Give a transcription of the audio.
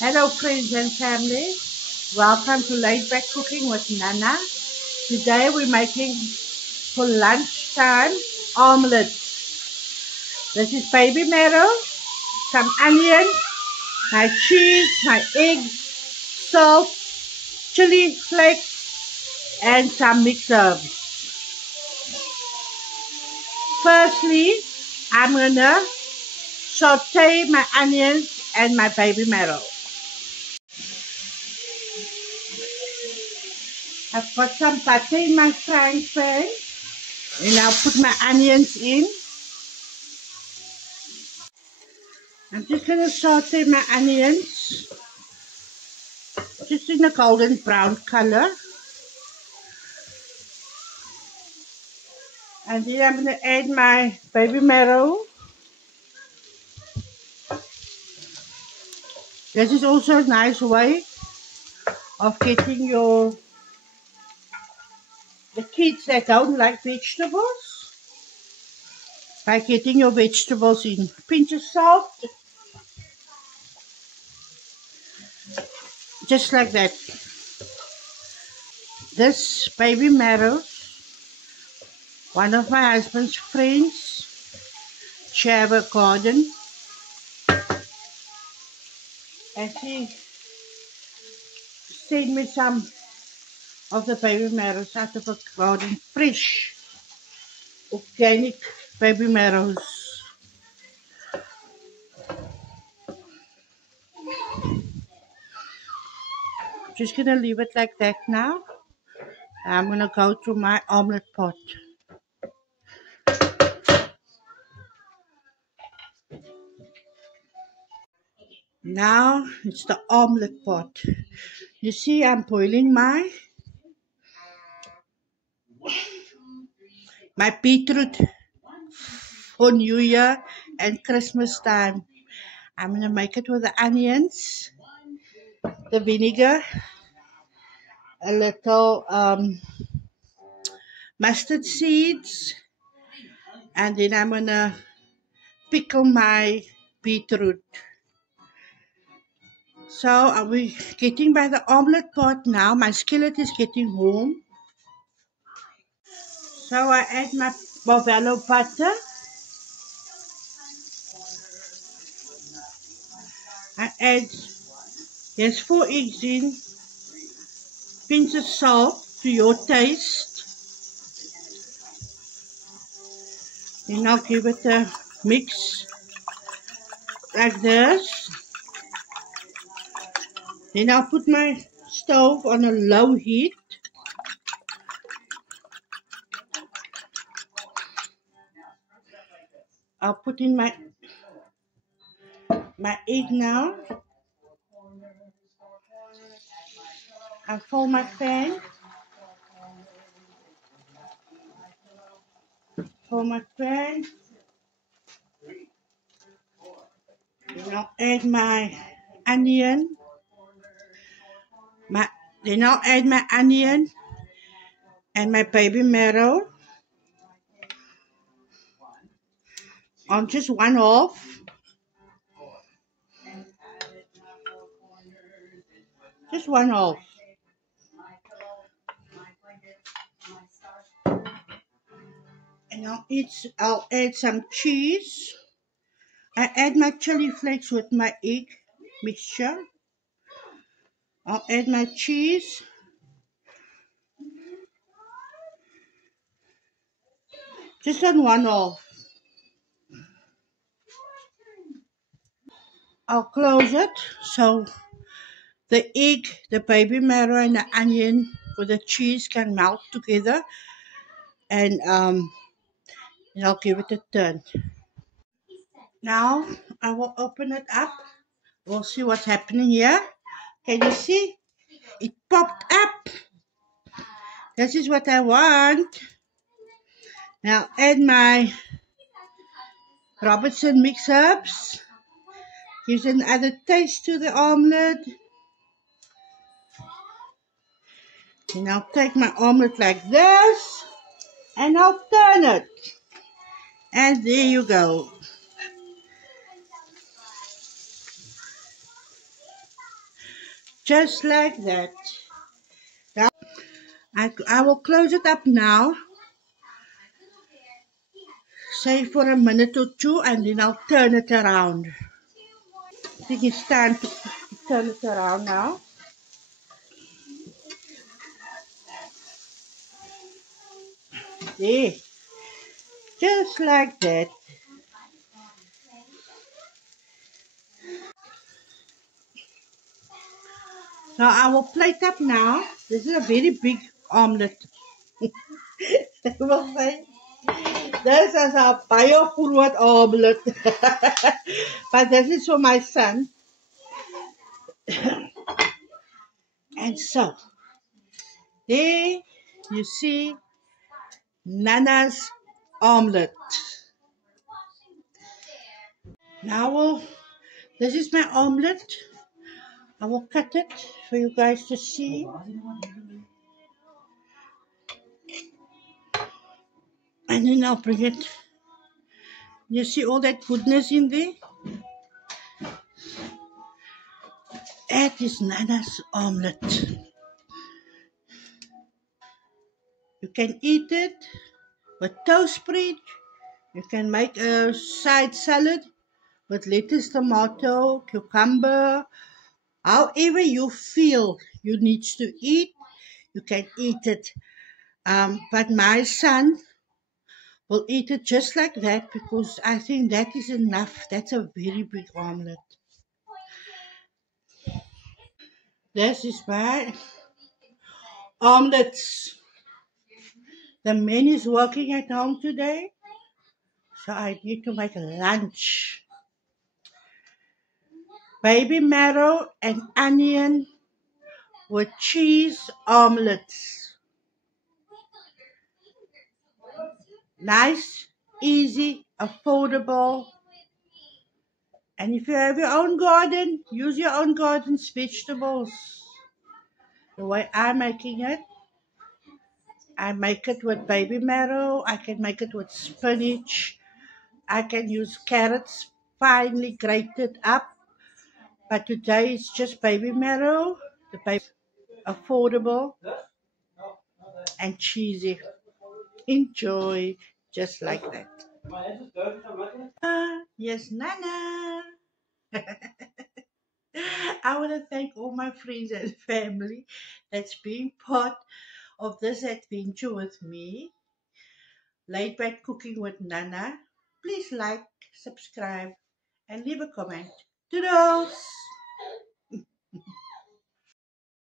Hello friends and family, welcome to Laid Back Cooking with Nana. Today we're making for lunchtime omelette. This is baby marrow, some onion, my cheese, my eggs, salt, chili flakes and some mixed herbs. Firstly, I'm gonna saute my onions and my baby marrow. I've got some butter in my frying pan and I'll put my onions in. I'm just going to saute my onions just in a golden brown color. And then I'm going to add my baby marrow. This is also a nice way of getting the kids that don't like vegetables, by getting your vegetables in. Pinch of salt, just like that. This baby marrow, one of my husband's friends, she have a garden, and she sent me some of the baby marrows out of a garden, fresh, organic baby marrows. Just gonna leave it like that now. I'm gonna go to my omelette pot. Now it's the omelette pot. You see, I'm boiling my beetroot for New Year and Christmas time. I'm gonna make it with the onions, the vinegar, a little mustard seeds, and then I'm gonna pickle my beetroot. So are we getting by the omelette pot now? My skillet is getting warm. So I add my Bovelo butter. I add, there's 4 eggs in, pinch of salt to your taste. Then I'll give it a mix like this. Then I'll put my stove on a low heat. I'll put in my egg now. I'll fill my pan. Fill my pan. Then I'll add my onion. Then I'll add my onion and my baby marrow on just 1/2. Just 1/2. And I'll add some cheese. I add my chili flakes with my egg mixture. I'll add my cheese. Just on 1/2. I'll close it so the egg, the baby marrow and the onion with the cheese can melt together, and I'll give it a turn. Now I will open it up. We'll see what's happening here. Can you see? It popped up. This is what I want. Now add my Robertson mix herbs. Gives another taste to the omelette. And I'll take my omelette like this and I'll turn it. And there you go. just like that. Now, I will close it up now, say for a minute or two, and then I'll turn it around. I think it's time to turn it around now. There, just like that. Now I will plate up now. This is a very big omelette. I will say, this is a baie groot omelette. But this is for my son. And so, there you see Nana's omelette. Now this is my omelette. I will cut it for you guys to see. And then I'll bring it. You see all that goodness in there? That is Nana's omelette. You can eat it with toast bread. You can make a side salad with lettuce, tomato, cucumber. However you feel you need to eat, you can eat it. But my son will eat it just like that because I think that is enough. That's a very big omelette. This is my omelets. The man is working at home today, so I need to make lunch. Baby marrow and onion with cheese omelets. Nice, easy, affordable. And if you have your own garden, use your own garden's vegetables. The way I'm making it, I make it with baby marrow. I can make it with spinach. I can use carrots finely grated up. But today it's just baby marrow. The baby affordable and cheesy. Enjoy just like that. Yes, Nana. I want to thank all my friends and family that's been part of this adventure with me. Laid back cooking with Nana. Please like, subscribe, and leave a comment. Toodles!